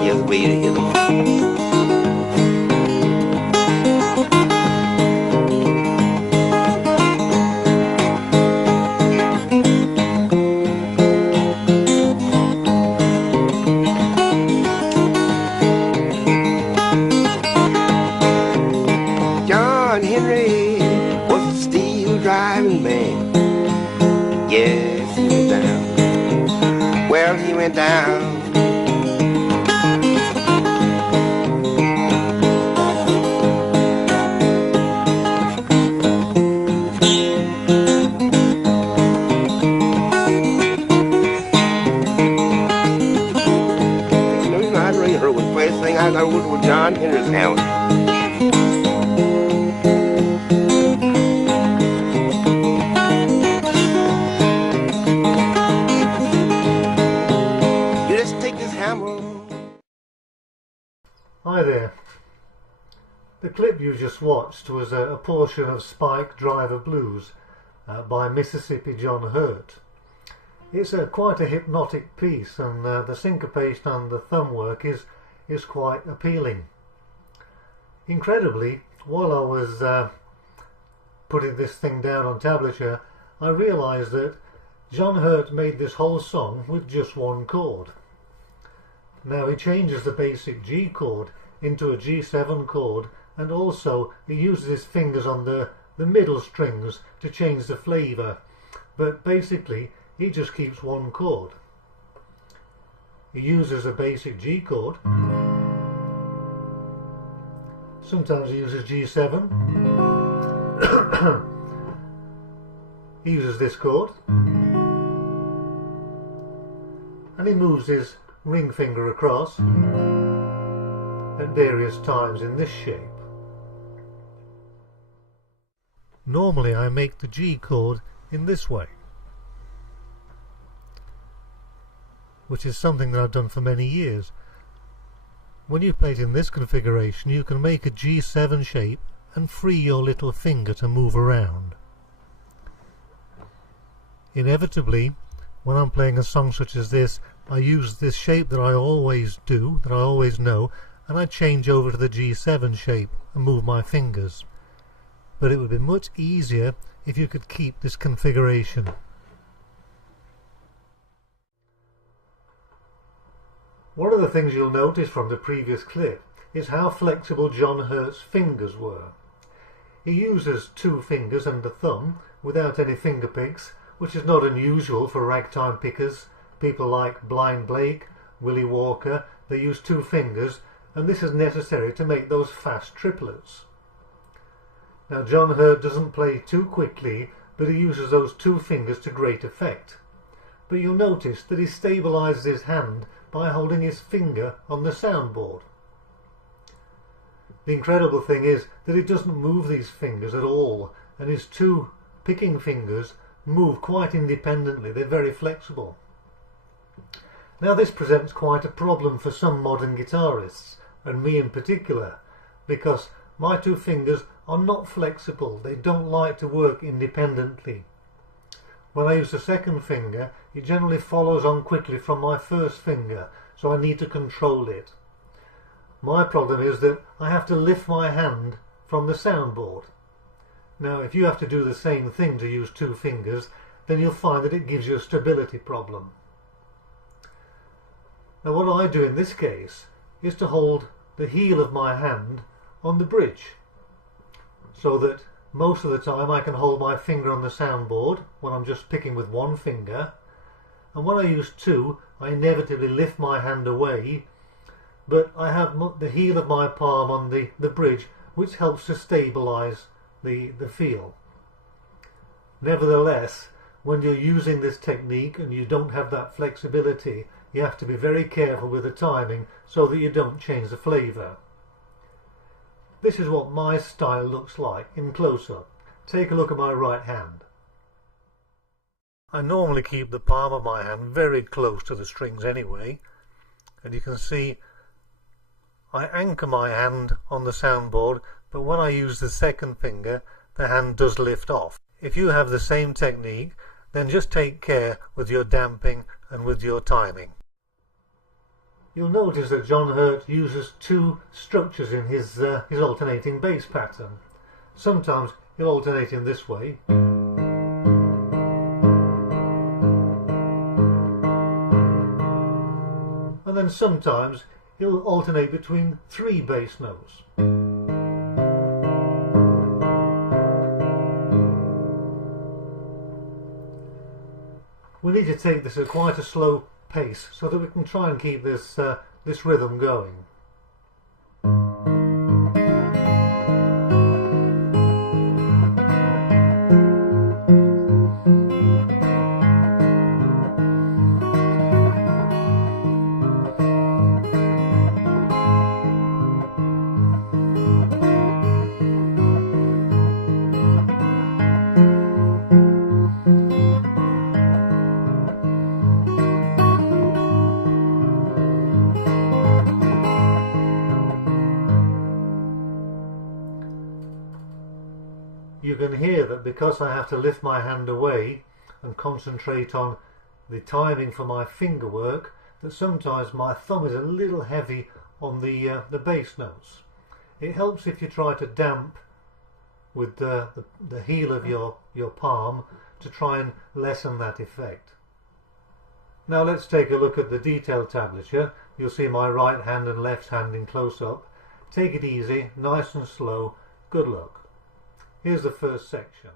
Here's the way to hear them. John Henry was a steel driving man. Yes, he went down. Well, he went down. You know, I really heard the first thing I got was John Henry's house. Hi there. The clip you just watched was a portion of Spike Driver Blues by Mississippi John Hurt. It's quite a hypnotic piece, and the syncopation and the thumb work is quite appealing. Incredibly, while I was putting this thing down on tablature, I realised that John Hurt made this whole song with just one chord. Now he changes the basic G chord into a G7 chord, and also he uses his fingers on the middle strings to change the flavour, but basically he just keeps one chord. He uses a basic G chord, sometimes he uses G7, he uses this chord, and he moves his ring finger across at various times in this shape. Normally I make the G chord in this way, which is something that I've done for many years. When you play it in this configuration, you can make a G7 shape and free your little finger to move around. Inevitably, when I'm playing a song such as this, I use this shape that I always do, that I always know, and I change over to the G7 shape and move my fingers. But it would be much easier if you could keep this configuration. One of the things you'll notice from the previous clip is how flexible John Hurt's fingers were. He uses two fingers and a thumb without any finger picks, which is not unusual for ragtime pickers. People like Blind Blake, Willie Walker, they use two fingers, and this is necessary to make those fast triplets. Now John Hurt doesn't play too quickly, but he uses those two fingers to great effect. But you'll notice that he stabilises his hand by holding his finger on the soundboard. The incredible thing is that he doesn't move these fingers at all, and his two picking fingers move quite independently. They're very flexible. Now this presents quite a problem for some modern guitarists, and me in particular, because my two fingers are not flexible. They don't like to work independently. When I use the second finger, it generally follows on quickly from my first finger, so I need to control it. My problem is that I have to lift my hand from the soundboard. Now if you have to do the same thing to use two fingers, then you'll find that it gives you a stability problem. Now what I do in this case is to hold the heel of my hand on the bridge, so that most of the time I can hold my finger on the soundboard when I'm just picking with one finger, and when I use two I inevitably lift my hand away, but I have the heel of my palm on the bridge, which helps to stabilise the feel. Nevertheless, when you're using this technique and you don't have that flexibility, you have to be very careful with the timing so that you don't change the flavour. This is what my style looks like in close-up. Take a look at my right hand. I normally keep the palm of my hand very close to the strings anyway, and you can see I anchor my hand on the soundboard, but when I use the second finger, the hand does lift off. if you have the same technique, then just take care with your damping and with your timing. You'll notice that John Hurt uses two structures in his alternating bass pattern. Sometimes he'll alternate in this way, and then sometimes he'll alternate between three bass notes. We need to take this at quite a slow pace so that we can try and keep this rhythm going. You can hear that because I have to lift my hand away and concentrate on the timing for my finger work, that sometimes my thumb is a little heavy on the bass notes. It helps if you try to damp with the heel of your palm to try and lessen that effect. Now let's take a look at the detail tablature. You'll see my right hand and left hand in close-up. Take it easy, nice and slow. Good luck. Here's the first section.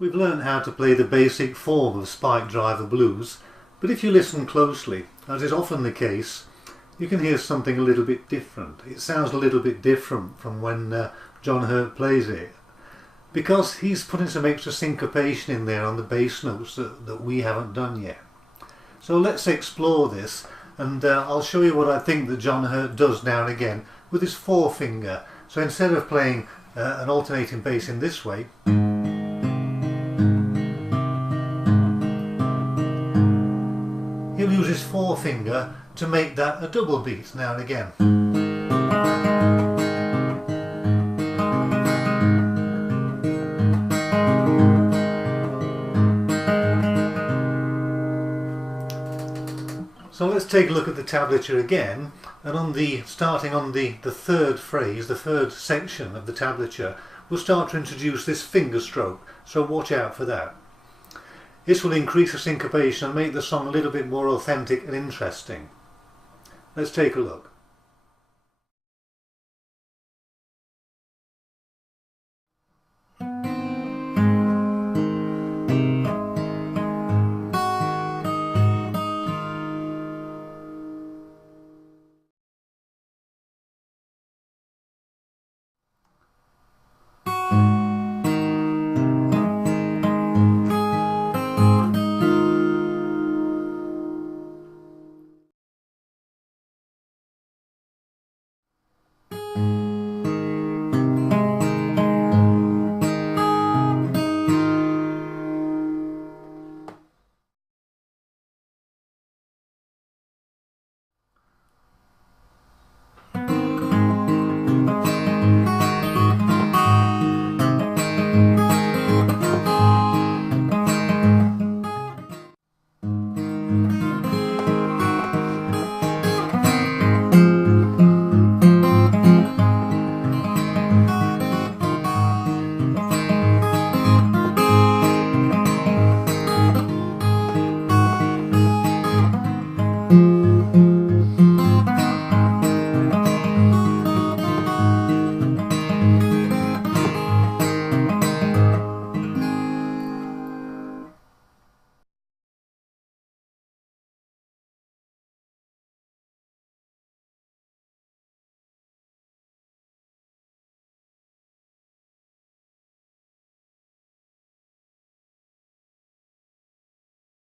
We've learned how to play the basic form of spike driver blues, but if you listen closely, as is often the case, you can hear something a little bit different. It sounds a little bit different from when John Hurt plays it, because he's putting some extra syncopation in there on the bass notes that we haven't done yet. So let's explore this, and I'll show you what I think that John Hurt does now and again with his forefinger. So instead of playing an alternating bass in this way, he'll use his forefinger to make that a double beat now and again. So let's take a look at the tablature again, and starting on the third phrase, the third section of the tablature, we'll start to introduce this finger stroke, so watch out for that. This will increase the syncopation and make the song a little bit more authentic and interesting. Let's take a look.